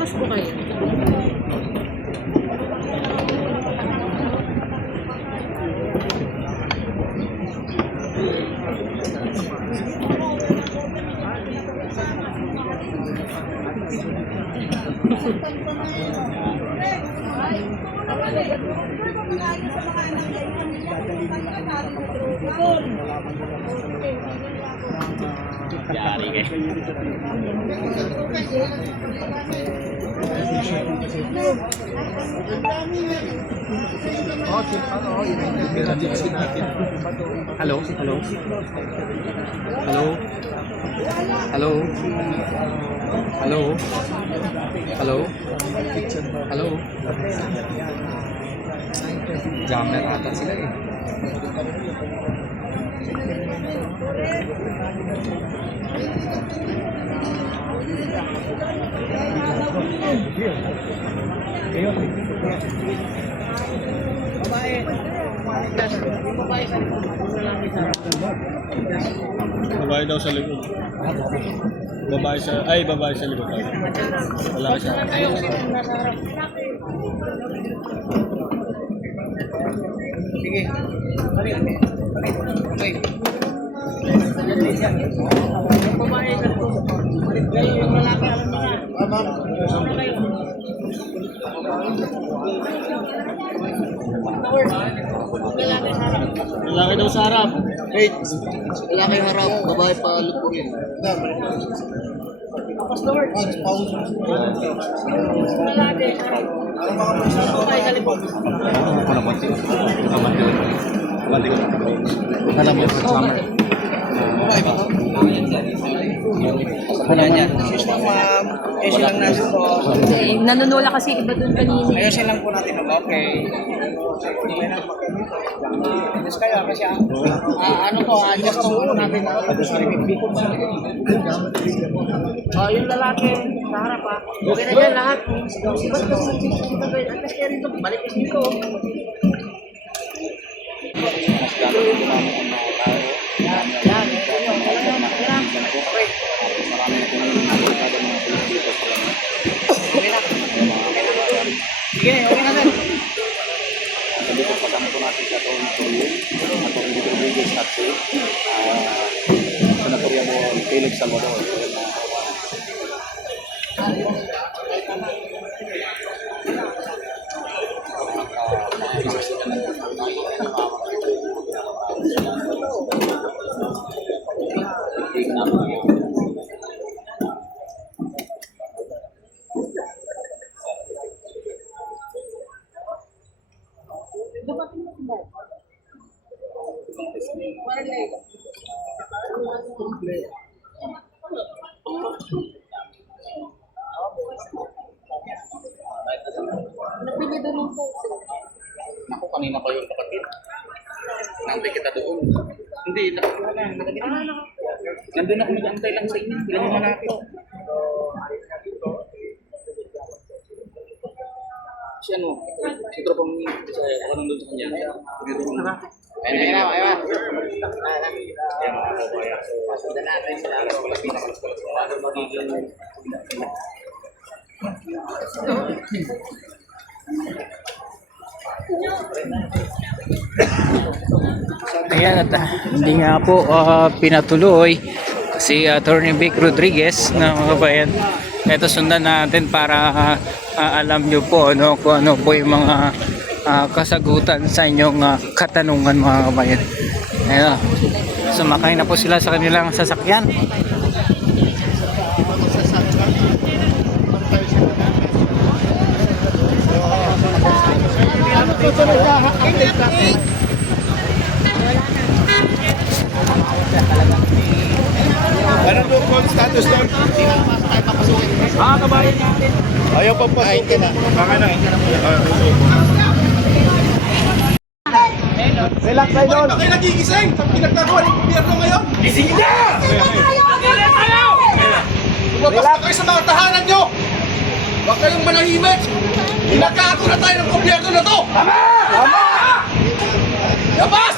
Tapos po kayo. Yari kayo. Hello? Hello? Hello? Hello? Hello? Hello? Hello? Jammer ata sila eh. Babae daw sa likod. Babae sa likod. Wala siya. Sige. Okay. Babae sa likod. Yung lalaki alam niya. Lalaki daw sa harap. Wait. Lalaki harap, babae pa lupungin. Pastor. Lalaki harap. Babae sa likod. Alam mo, summer. Babae ba? Wala niya. Excuse me, ma'am. Ayusin lang natin po. Nanunula kasi iba doon kanina. Ayusin lang po natin. Okay. Yes kayo kasi ano po, adjust po natin. Yung lalaki sa harap ha. Okay na yan lahat. Atas kaya rito, balik dito. Sige, okay na sir. Sabi ko, kasama po natin sa Tony Turyong at Tony Rodriguez at si Senatorial mo Felix Salvador. Ako kanina pa yung kapatid. Nantay kita doon. Hindi, nakakuha na. Nakakita na. Nandun ako nag-antay lang sa inyo. Ilang naman natin. Si ano? Si tropang saya. Baka nandun sa kanya. Ayun na. Yung mga kabaya. Pasundan natin sila. Wala pinakalas. Ayan at hindi nga po pinatuloy si Attorney Vic Rodriguez na mga kabayan. Ito sundan natin para alam nyo po kung ano po yung mga kasagutan sa inyong katanungan mga kabayan. Ayan, sumakay na po sila sa kanilang sasakyan. Ano doon po status doon? Kabayan natin. Ayaw pa pa. Ay, na. Baka na. Relax tayo doon. Bakit kayo nagigising? Sa pinagkagawa ng gobyerno ngayon? Gising na! Lumabas na kayo sa mga tahanan nyo! Huwag kayong manahimik! Pinagkago na tayo ng gobyerno na to! Tama! Tama! Labas!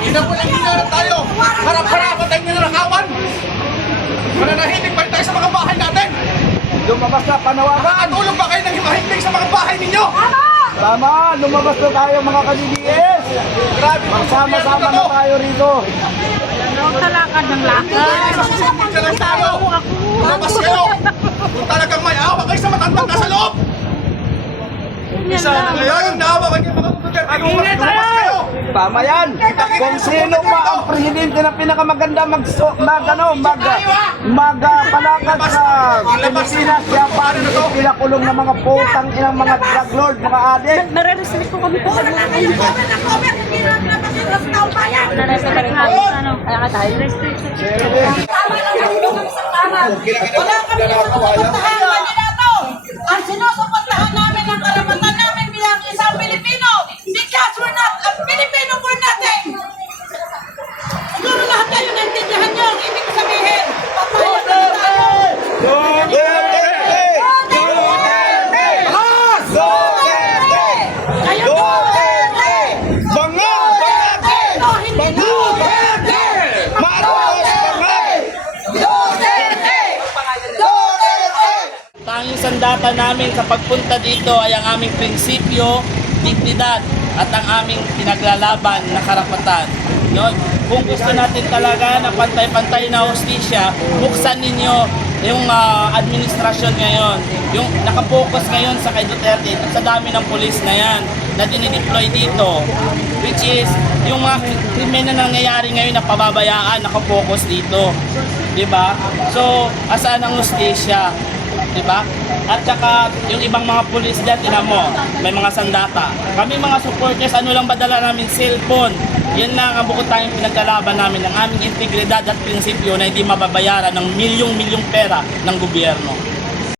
Inawalang hina na tayo! Harap-harapan tayo ng nakawan! Mananahimik pa rin tayo sa mga bahay natin. Lumabas na panawagan. Nakakatulong ba kayo ng mahimik sa mga bahay ninyo? Tama, lumabas na tayo mga ka-DDS. Grabe po sa Magsama-sama gobyerno na tayo rito. Talakad ng lakad. Sa susunod ka lang tayo. Lumabas kayo. Kung talagang may awa kayo sa matandang nasa loob. Ngayon, naawa kayo mga Duterte. Lumabas kayo. Tama yan. Kung sino pa ang presidente na pinakamaganda magpalakad sa Pilipinas, siya pa rin ito pinakulong ng mga putang inang mga drug lord, mga adik. Nare-restrict po kami po sa mga kayo. Nare-restrict natin sa ano. Kaya ka tayo. Restriction. Wala kami Suportahan kandidato! Ang sinusuportahan namin ang karapatan namin bilang isang Pilipino because we're not a Filipino for nothing! Siguro lahat kayo naintindihan nyo ang ibig sabihin. Papayag na tayo! Kayo Duterte! Ito, hindi Duterte! Tanging sandata namin sa pagpunta dito ay ang aming prinsipyo, dignidad at ang aming pinaglalaban na karapatan. No? Kung gusto natin talaga na pantay-pantay na hustisya, buksan ninyo yung administrasyon ngayon. Yung nakapokus ngayon sa kay Duterte, sa dami ng pulis na yan na dinideploy dito. Which is, yung mga krimen na nangyayari ngayon na pababayaan, nakapokus dito. Diba? So, asaan ang hustisya? Diba? At saka yung ibang mga pulis dyan, tinan mo, may mga sandata. Kami mga supporters, ano lang ba dala namin? Cellphone. Yan lang ang bukod tayong pinaglalaban namin ng aming integridad at prinsipyo na hindi mababayaran ng milyong-milyong pera ng gobyerno.